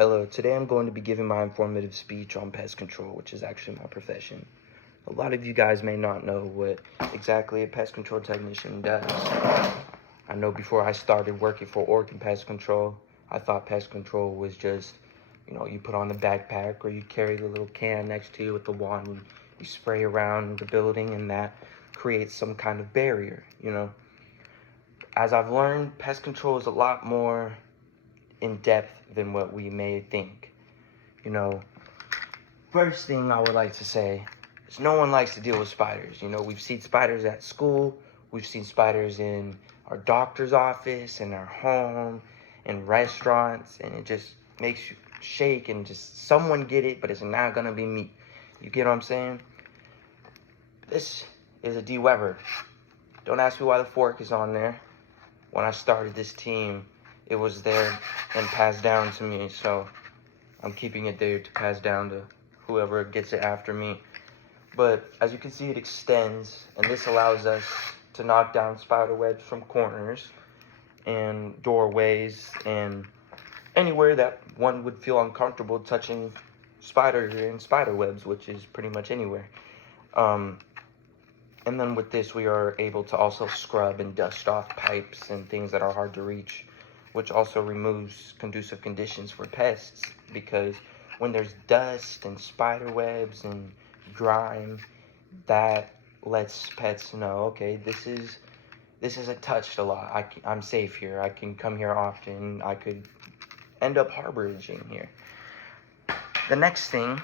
Hello, today I'm going to be giving my informative speech on pest control, which is actually my profession. A lot of you guys may not know what exactly a pest control technician does. I know before I started working for Oregon Pest Control, I thought pest control was just, you put on the backpack or you carry the little can next to you with the wand and you spray around the building and that creates some kind of barrier. As I've learned, pest control is a lot more in depth than what we may think. First thing I would like to say is no one likes to deal with spiders. We've seen spiders at school, we've seen spiders in our doctor's office, in our home, in restaurants, and it just makes you shake and just someone get it, but it's not gonna be me. You get what I'm saying? This is a de-weber. Don't ask me why the fork is on there. When I started this team, it was there and passed down to me, so I'm keeping it there to pass down to whoever gets it after me. But as you can see, it extends, and this allows us to knock down spider webs from corners and doorways and anywhere that one would feel uncomfortable touching spiders and spider webs, which is pretty much anywhere. And then with this, we are able to also scrub and dust off pipes and things that are hard to reach, which also removes conducive conditions for pests, because when there's dust and spider webs and grime, that lets pets know, okay, this isn't touched a lot. I'm safe here. I can come here often. I could end up harboring here. The next thing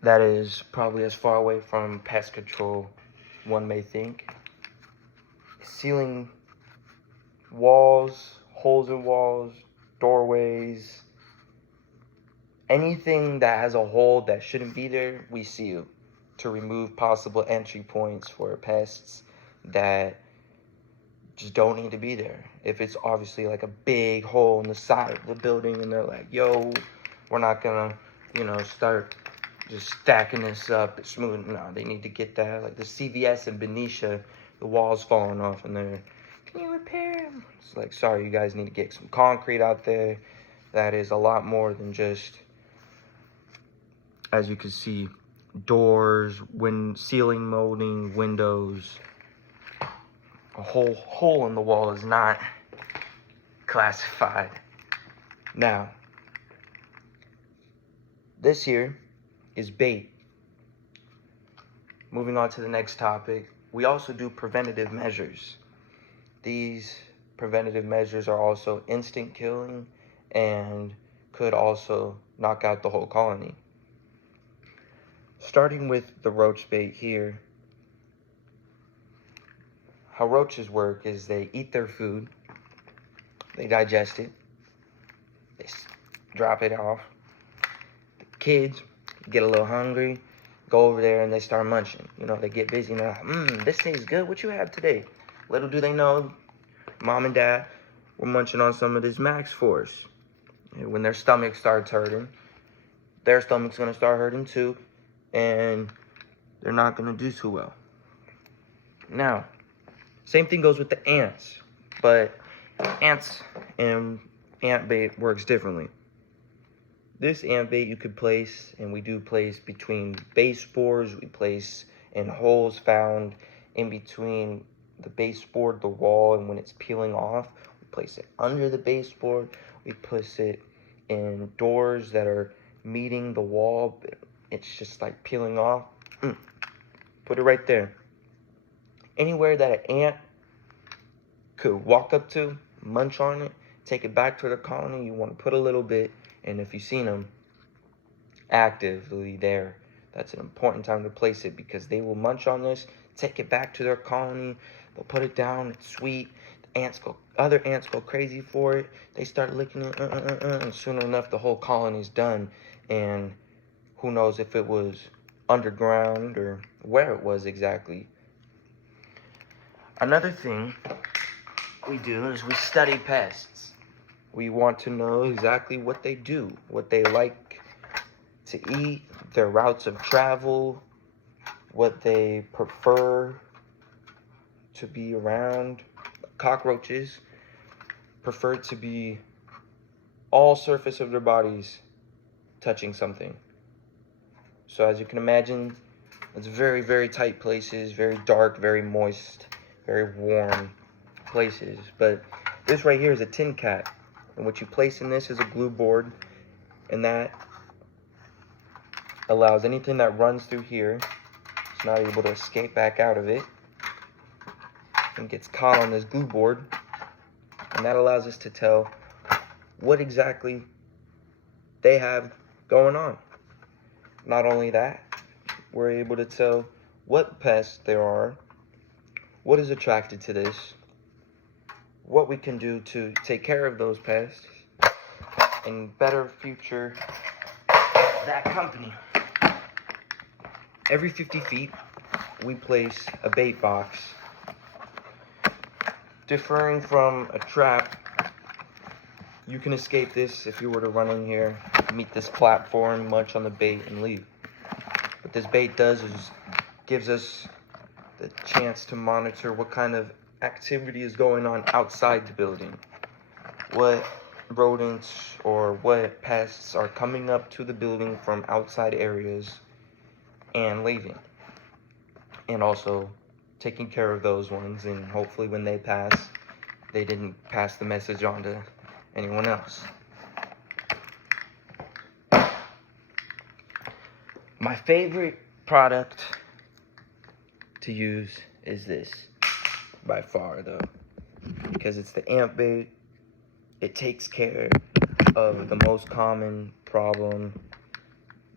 that is probably as far away from pest control one may think, sealing walls, holes in walls, doorways, anything that has a hole that shouldn't be there, we seal to remove possible entry points for pests that just don't need to be there. If it's obviously like a big hole in the side of the building and they're like, yo, we're not gonna, start just stacking this up, smooth. No, they need to get that. Like the CVS in Benicia, the wall's falling off and they're, can you repair them? It's like, sorry, you guys need to get some concrete out there. That is a lot more than just, as you can see, doors, ceiling molding, windows. A whole hole in the wall is not classified. Now, this here is bait. Moving on to the next topic, we also do preventative measures. These preventative measures are also instant killing and could also knock out the whole colony. Starting with the roach bait here, how roaches work is they eat their food, they digest it, they drop it off. The kids get a little hungry, go over there and they start munching. They get busy and they're like, this tastes good. What you have today? Little do they know, mom and dad were munching on some of this Max Force. And when their stomach starts hurting, their stomach's gonna start hurting too, and they're not gonna do too well. Now, same thing goes with the ants, but ants and ant bait works differently. This ant bait you could place, and we do place between base spores. We place in holes found in between the base board, the wall, and when it's peeling off, we place it under the baseboard. We place it in doors that are meeting the wall. It's just like peeling off. Put it right there. Anywhere that an ant could walk up to, munch on it, take it back to their colony, you want to put a little bit. And if you've seen them actively there, that's an important time to place it, because they will munch on this, take it back to their colony, they'll put it down, it's sweet. Other ants go crazy for it. They start licking it, and soon enough, the whole colony's done. And who knows if it was underground or where it was exactly. Another thing we do is we study pests. We want to know exactly what they do, what they like to eat, their routes of travel, what they prefer to be around. Cockroaches prefer to be all surface of their bodies touching something. So as you can imagine, it's very, very tight places, very dark, very moist, very warm places. But this right here is a tin cat. And what you place in this is a glue board. And that allows anything that runs through here, it's not able to escape back out of it, and gets caught on this glue board. And that allows us to tell what exactly they have going on. Not only that, we're able to tell what pests there are, what is attracted to this, what we can do to take care of those pests, and better future that company. Every 50 feet, we place a bait box. Differing from a trap, you can escape this if you were to run in here, meet this platform, munch on the bait, and leave. What this bait does is gives us the chance to monitor what kind of activity is going on outside the building. What rodents or what pests are coming up to the building from outside areas and leaving. And also taking care of those ones, and hopefully when they pass, they didn't pass the message on to anyone else. My favorite product to use is this, by far though, because it's the ant bait. It takes care of the most common problem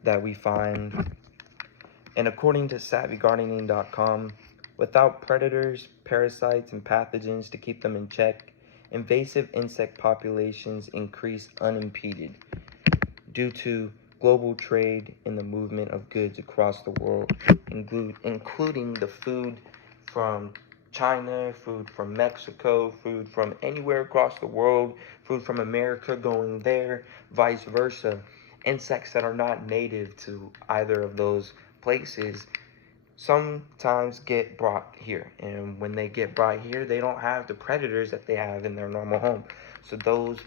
that we find. And according to SavvyGardening.com, without predators, parasites, and pathogens to keep them in check, invasive insect populations increase unimpeded due to global trade and the movement of goods across the world, including the food from China, food from Mexico, food from anywhere across the world, food from America going there, vice versa. Insects that are not native to either of those places sometimes get brought here. And when they get brought here, they don't have the predators that they have in their normal home. So those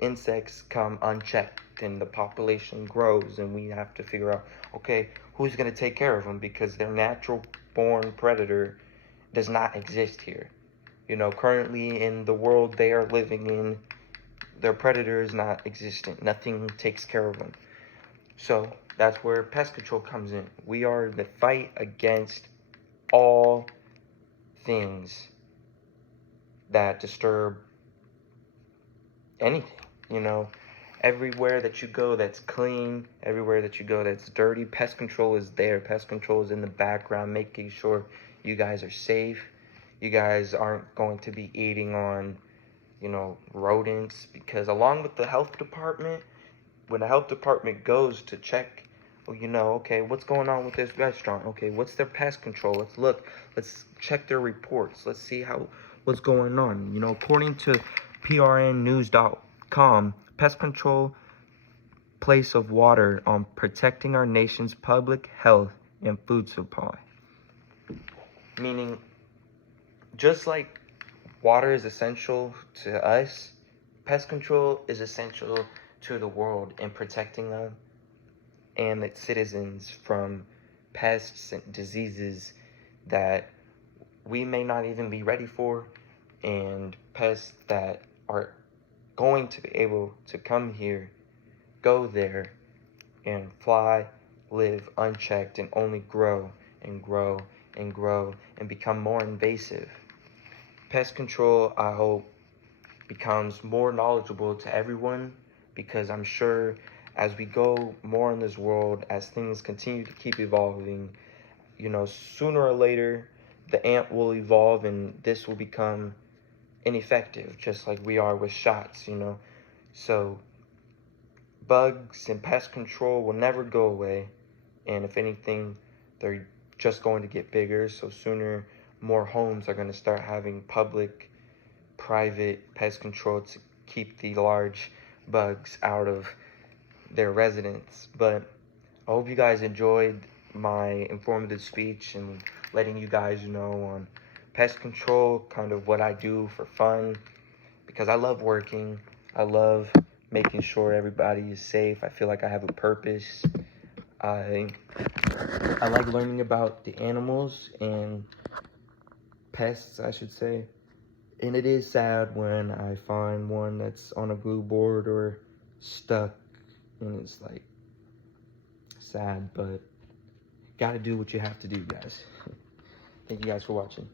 insects come unchecked and the population grows, and we have to figure out, okay, who's going to take care of them, because their natural born predator does not exist here. You know, currently in the world they are living in, their predator is not existent. Nothing takes care of them. So that's where pest control comes in. We are the fight against all things that disturb anything, you know. Everywhere that you go that's clean, everywhere that you go that's dirty, pest control is there. Pest control is in the background, making sure you guys are safe. You guys aren't going to be eating on, you know, rodents, because along with the health department, when the health department goes to check, well, you know, okay, what's going on with this restaurant? Okay, what's their pest control? Let's look. Let's check their reports. Let's see what's going on. You know, according to prnnews.com, pest control place of water on protecting our nation's public health and food supply. Meaning, just like water is essential to us, pest control is essential to the world in protecting them and its citizens from pests and diseases that we may not even be ready for, and pests that are going to be able to come here, go there, and fly, live unchecked, and only grow and grow and grow and become more invasive. Pest control, I hope, becomes more knowledgeable to everyone, because I'm sure as we go more in this world, as things continue to keep evolving, you know, sooner or later, the ant will evolve and this will become ineffective, just like we are with shots, you know. So bugs and pest control will never go away, and if anything, they're just going to get bigger. So sooner, more homes are going to start having public, private pest control to keep the large bugs out of their residents. But I hope you guys enjoyed my informative speech and letting you guys know on pest control, kind of what I do for fun, because I love working. I love making sure everybody is safe. I feel like I have a purpose. I like learning about the animals and pests, I should say. And it is sad when I find one that's on a glue board or stuck, and it's like sad, but gotta do what you have to do, guys. Thank you guys for watching.